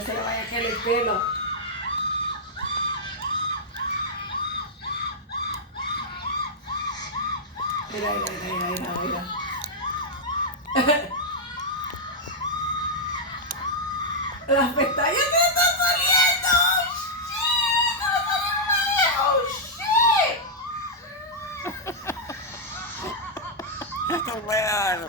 no se le vaya a caer el pelo. Mira, mira, mira, mira, mira. Las pestañas se le están saliendo. ¡Oh, shit! ¡Oh, shit! Weón.